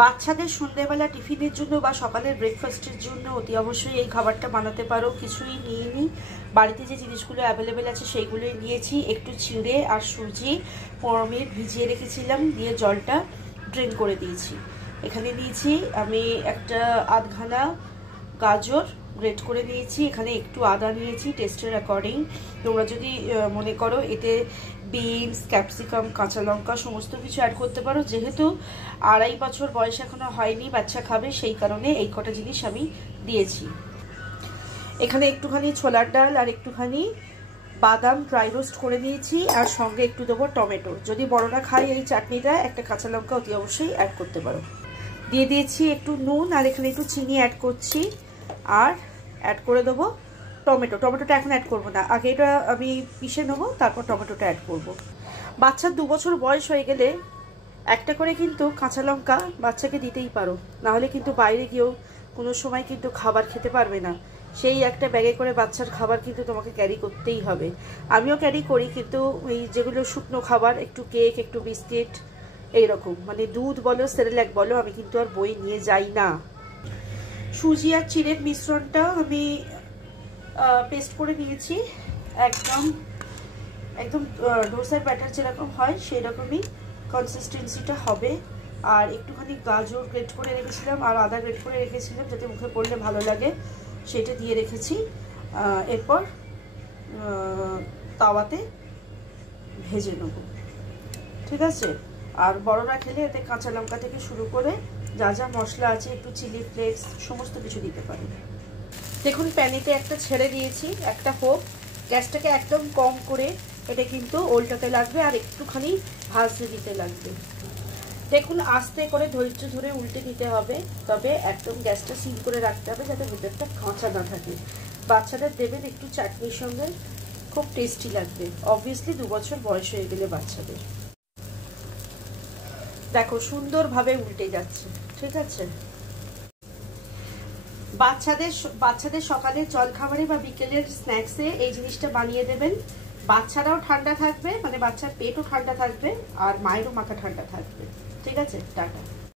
বাচ্চাদের সন্ধ্যেবেলা টিফিনের জন্য বা সকালের ব্রেকফাস্টের জন্য অতি অবশ্যই এই খাবারটা বানাতে পারো। কিছুই নিয়ে নিই, বাড়িতে যে জিনিসগুলো অ্যাভেলেবেল আছে সেইগুলোই নিয়েছি। একটু চিড়ে আর সুজি 15 মিনিট ভিজিয়ে রেখেছিলাম, দিয়ে জলটা ড্রেন করে দিয়েছি। এখানে নিয়েছি আমি একটা আধখানা গাজর গ্রেট করে নিয়েছি, এখানে একটু আদা নিয়েছি টেস্টের অ্যাকর্ডিং। তোমরা যদি মনে করো এতে বিনস, ক্যাপসিকাম, কাঁচা লঙ্কা সমস্ত কিছু অ্যাড করতে পারো। যেহেতু 2.5 বছর বয়স এখনো হয়নি, বাচ্চা খাবে, সেই কারণে এই কটা জিনিস আমি দিয়েছি। এখানে একটুখানি ছোলার ডাল আর একটুখানি বাদাম ড্রাই রোস্ট করে নিয়েছি, আর সঙ্গে একটু দেবো টমেটো। যদি বড়রা খায় এই চাটনিটা, একটা কাঁচা লঙ্কা অতি অবশ্যই অ্যাড করতে পারো। দিয়ে দিয়েছি একটু নুন, আর এখানে একটু চিনি অ্যাড করছি, আর অ্যাড করে দেবো টমেটো। টমেটোটা এখন অ্যাড করবো না, আগে এটা আমি পিষে নেবো, তারপর টমেটোটা অ্যাড করবো। বাচ্চার 2 বছর বয়স হয়ে গেলে একটা করে কিন্তু কাঁচা লঙ্কা বাচ্চাকে দিতেই পারো, নাহলে কিন্তু বাইরে গিয়েও কোনো সময় কিন্তু খাবার খেতে পারবে না। সেই একটা ব্যাগে করে বাচ্চার খাবার কিন্তু তোমাকে ক্যারি করতেই হবে। আমিও ক্যারি করি, কিন্তু এই যেগুলো শুকনো খাবার, একটু কেক, একটু বিস্কিট, এইরকম মানে দুধ বলো, সেরেল্যাক বলো, আমি কিন্তু আর বই নিয়ে যাই না। সুজি আর চিড়ের মিশ্রণটা আমি পেস্ট করে নিয়েছি, একদম একদম ডোসার ব্যাটার যেরকম হয় সেই রকমই কনসিস্টেন্সিটা হবে। আর একটুখানি গাজর গ্রেট করে রেখেছিলাম, আর আদা গ্রেট করে রেখেছিলাম যাতে মুখে পড়লে ভালো লাগে, সেটা দিয়ে রেখেছি। এরপর তাওয়াতে ভেজে নেব, ঠিক আছে। আর বড়রা খেলে এতে কাঁচা লঙ্কা থেকে শুরু করে যা যা মশলা আছে, একটু চিলি ফ্লেক্স, সমস্ত কিছু দিতে পারি। দেখুন প্যানেতে একটা ছেড়ে দিয়েছি, একটা হোক। গ্যাসটাকে একদম কম করে এটা কিন্তু উল্টাতে লাগবে, আর একটুখানি ভাজতে দিতে লাগবে। দেখুন আস্তে করে ধৈর্য ধরে উল্টে দিতে হবে, তবে একদম গ্যাসটা সিম করে রাখতে হবে যাতে ভেতরটা কাঁচা না থাকে। বাচ্চাদের দেবেন একটু চাটনির সঙ্গে, খুব টেস্টি লাগবে। অবভিয়াসলি 2 বছর বয়স হয়ে গেলে বাচ্চাদের। দেখো সুন্দরভাবে উল্টে যাচ্ছে, ঠিক আছে। বাচ্চাদের সকালে জলখাবারে বা বিকেলের স্ন্যাক্সে এই জিনিসটা বানিয়ে দেবেন। বাচ্চারাও ঠান্ডা থাকবে, মানে বাচ্চার পেটও ঠান্ডা থাকবে, আর মায়েরও মাথা ঠান্ডা থাকবে, ঠিক আছে। টাটা।